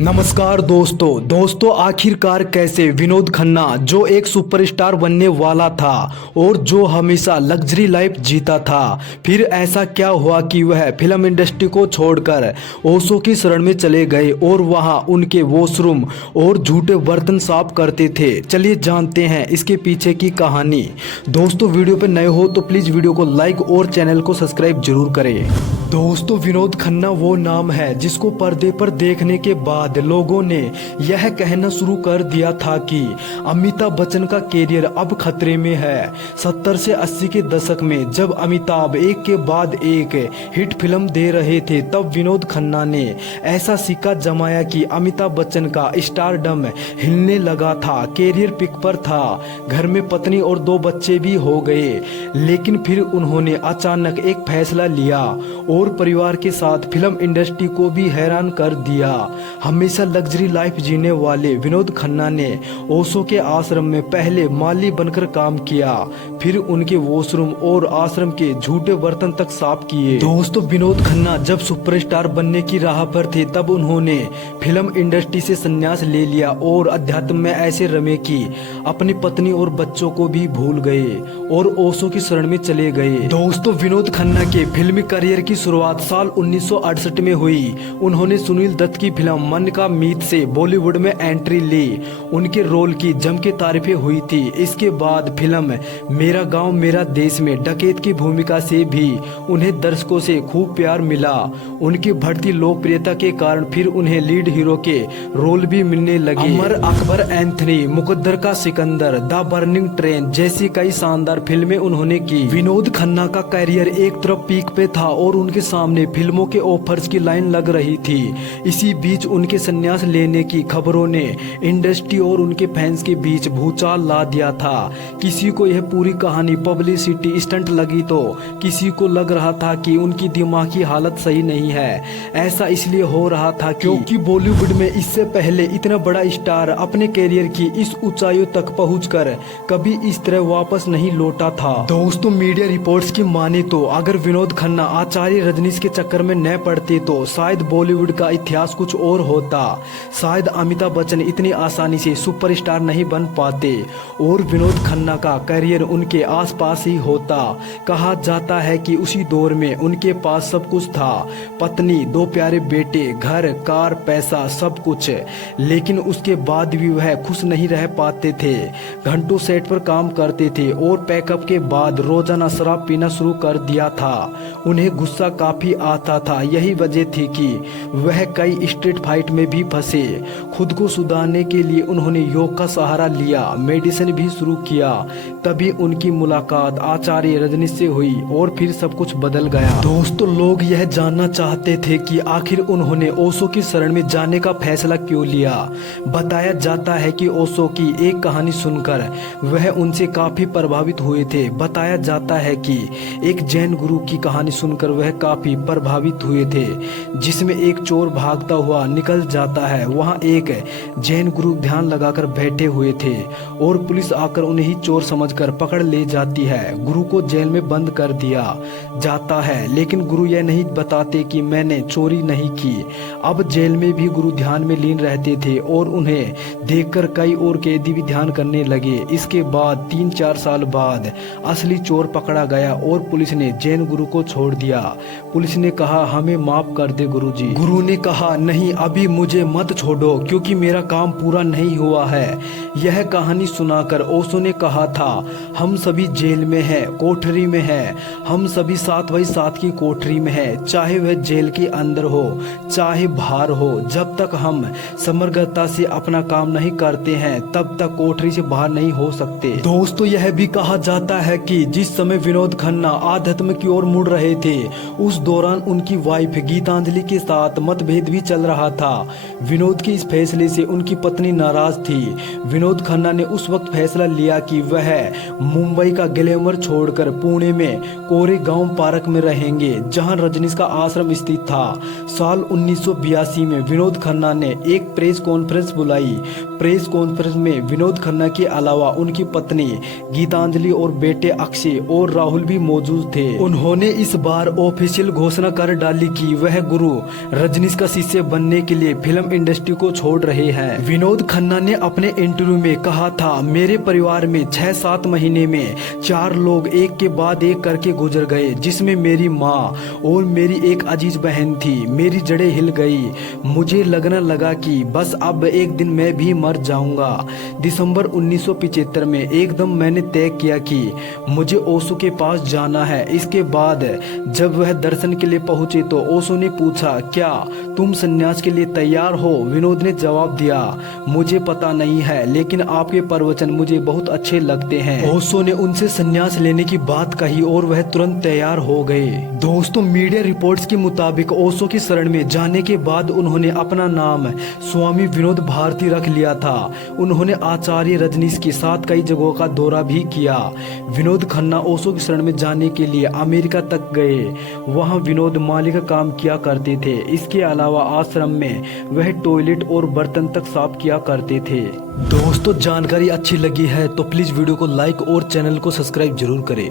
नमस्कार दोस्तों आखिरकार कैसे विनोद खन्ना जो एक सुपरस्टार बनने वाला था और जो हमेशा लग्जरी लाइफ जीता था, फिर ऐसा क्या हुआ कि वह फिल्म इंडस्ट्री को छोड़कर ओशो की शरण में चले गए और वहां उनके वॉशरूम और झूठे बर्तन साफ करते थे। चलिए जानते हैं इसके पीछे की कहानी। दोस्तों वीडियो पे नए हो तो प्लीज वीडियो को लाइक और चैनल को सब्सक्राइब जरूर करें। दोस्तों विनोद खन्ना वो नाम है जिसको पर्दे पर देखने के बाद लोगों ने यह कहना शुरू कर दिया था कि अमिताभ बच्चन का कैरियर अब खतरे में है। 70 से 80 के दशक में जब अमिताभ एक के बाद एक हिट फिल्म दे रहे थे, तब विनोद खन्ना ने ऐसा सिक्का जमाया कि अमिताभ बच्चन का स्टारडम हिलने लगा था। कैरियर पिक पर था, घर में पत्नी और 2 बच्चे भी हो गए, लेकिन फिर उन्होंने अचानक एक फैसला लिया और परिवार के साथ फिल्म इंडस्ट्री को भी हैरान कर दिया। हमेशा लग्जरी लाइफ जीने वाले विनोद खन्ना ने ओशो के आश्रम में पहले माली बनकर काम किया, फिर उनके वॉशरूम और आश्रम के झूठे बर्तन तक साफ किए। दोस्तों विनोद खन्ना जब सुपरस्टार बनने की राह पर थे, तब उन्होंने फिल्म इंडस्ट्री से संन्यास ले लिया और अध्यात्म में ऐसे रमे कि अपनी पत्नी और बच्चों को भी भूल गए और ओशो की शरण में चले गए। दोस्तों विनोद खन्ना के फिल्मी करियर की शुरुआत साल 1968 में हुई। उन्होंने सुनील दत्त की फिल्म मन का मीत से बॉलीवुड में एंट्री ली। उनके रोल की जम के तारीफें हुई थी। इसके बाद फिल्म मेरा गांव मेरा देश में डकैत की भूमिका से भी उन्हें दर्शकों से खूब प्यार मिला। उनकी बढ़ती लोकप्रियता के कारण फिर उन्हें लीड हीरो के रोल भी मिलने लगे। अमर अकबर एंथनी, मुकद्दर का सिकंदर, द बर्निंग ट्रेन जैसी कई शानदार फिल्में उन्होंने की। विनोद खन्ना का कैरियर एक तरफ पीक पे था और उनके सामने फिल्मों के ऑफर्स की लाइन लग रही थी। इसी बीच उनके संन्यास लेने की खबरों ने इंडस्ट्री और उनके फैंस के बीच भूचाल ला दिया था। किसी को यह पूरी कहानी पब्लिसिटी स्टंट लगी तो किसी को लग रहा था कि उनकी दिमागी हालत सही नहीं है। ऐसा इसलिए हो रहा था क्योंकि बॉलीवुड में इससे पहले इतना बड़ा स्टार अपने कैरियर की इस ऊंचाइयों तक पहुंचकर कभी इस तरह वापस नहीं लौटा था। दोस्तों मीडिया रिपोर्ट्स की माने तो अगर विनोद खन्ना आचार्य रजनीश के चक्कर में न पड़ते तो शायद बॉलीवुड का इतिहास कुछ और होता। शायद अमिताभ बच्चन इतनी आसानी से सुपरस्टार नहीं बन पाते और विनोद खन्ना का करियर उनके आसपास ही होता। कहा जाता है कि उसी दौर में उनके पास सब कुछ था, पत्नी, 2 प्यारे बेटे, घर, कार, पैसा, सब कुछ, लेकिन उसके बाद भी वह खुश नहीं रह पाते थे। घंटों सेट पर काम करते थे और पैकअप के बाद रोजाना शराब पीना शुरू कर दिया था। उन्हें गुस्सा काफी आता था। यही वजह थी कि वह कई स्ट्रीट फाइट में भी फंसे। खुद को सुधारने के लिए उन्होंने योग का सहारा लिया, मेडिसिन भी शुरू किया। तभी उनकी मुलाकात आचार्य रजनीश से हुई और फिर सब कुछ बदल गया। दोस्तों लोग यह जानना चाहते थे कि आखिर उन्होंने ओशो की शरण में जाने का फैसला क्यों लिया। बताया जाता है कि ओशो की एक कहानी सुनकर वह उनसे काफी प्रभावित हुए थे। बताया जाता है कि एक जैन गुरु की कहानी सुनकर वह काफी प्रभावित हुए थे, जिसमें एक चोर भागता हुआ निकल जाता है। वहां एक जैन गुरु ध्यान लगाकर बैठे हुए थे और पुलिस आकर उन्हें ही चोर समझकर पकड़ ले जाती है। गुरु को जेल में बंद कर दिया जाता है, लेकिन गुरु यह नहीं बताते कि मैंने चोरी नहीं की। अब जेल में भी गुरु ध्यान में लीन रहते थे और उन्हें देखकर कई और कैदी भी ध्यान करने लगे। इसके बाद 3-4 साल बाद असली चोर पकड़ा गया और पुलिस ने जैन गुरु को छोड़ दिया। पुलिस ने कहा हमें माफ कर दे गुरुजी। गुरु ने कहा नहीं, अभी मुझे मत छोड़ो क्योंकि मेरा काम पूरा नहीं हुआ है। यह कहानी सुनाकर ओशो ने कहा था हम सभी जेल में हैं, कोठरी में हैं, हम सभी 7x7 की कोठरी में हैं, चाहे वह जेल के अंदर हो चाहे बाहर हो। जब तक हम समग्रता से अपना काम नहीं करते हैं तब तक कोठरी से बाहर नहीं हो सकते। दोस्तों यह भी कहा जाता है कि जिस समय विनोद खन्ना आध्यात्म की ओर मुड़ रहे थे, उस दौरान उनकी वाइफ गीतांजलि के साथ मतभेद भी चल रहा था। विनोद के इस फैसले से उनकी पत्नी नाराज थी। विनोद खन्ना ने उस वक्त फैसला लिया कि वह मुंबई का ग्लैमर छोड़कर पुणे में कोरेगांव पार्क में रहेंगे, जहां रजनीश का आश्रम स्थित था। साल 1982 में विनोद खन्ना ने एक प्रेस कॉन्फ्रेंस बुलाई। प्रेस कॉन्फ्रेंस में विनोद खन्ना के अलावा उनकी पत्नी गीतांजलि और बेटे अक्षय और राहुल भी मौजूद थे। उन्होंने इस बार ऑफिशियल घोषणा कर डाली कि वह गुरु रजनीश का शिष्य बनने के लिए लिए फिल्म इंडस्ट्री को छोड़ रहे हैं। विनोद खन्ना ने अपने इंटरव्यू में कहा था, मेरे परिवार में 6-7 महीने में 4 लोग एक के बाद एक करके गुजर गए, जिसमें मेरी माँ और मेरी एक अजीज बहन थी। मेरी जड़ें हिल गई, मुझे लगने लगा कि बस अब एक दिन मैं भी मर जाऊंगा। दिसंबर 1975 में एकदम मैंने तय किया कि मुझे ओशो के पास जाना है। इसके बाद जब वह दर्शन के लिए पहुंचे तो ओशो ने पूछा, क्या तुम संन्यास के लिए तैयार हो? विनोद ने जवाब दिया, मुझे पता नहीं है, लेकिन आपके प्रवचन मुझे बहुत अच्छे लगते हैं। ओशो ने उनसे संन्यास लेने की बात कही और वह तुरंत तैयार हो गए। दोस्तों, मीडिया रिपोर्ट्स के मुताबिक ओशो की शरण में जाने के बाद उन्होंने अपना नाम स्वामी विनोद भारती रख लिया था। उन्होंने आचार्य रजनीश के साथ कई जगहों का दौरा भी किया। विनोद खन्ना ओशो की शरण में जाने के लिए अमेरिका तक गए। वहां विनोद माली का काम किया करते थे। इसके अलावा आश्रम में वह टॉयलेट और बर्तन तक साफ किया करते थे। दोस्तों, जानकारी अच्छी लगी है तो प्लीज वीडियो को लाइक और चैनल को सब्सक्राइब जरूर करें।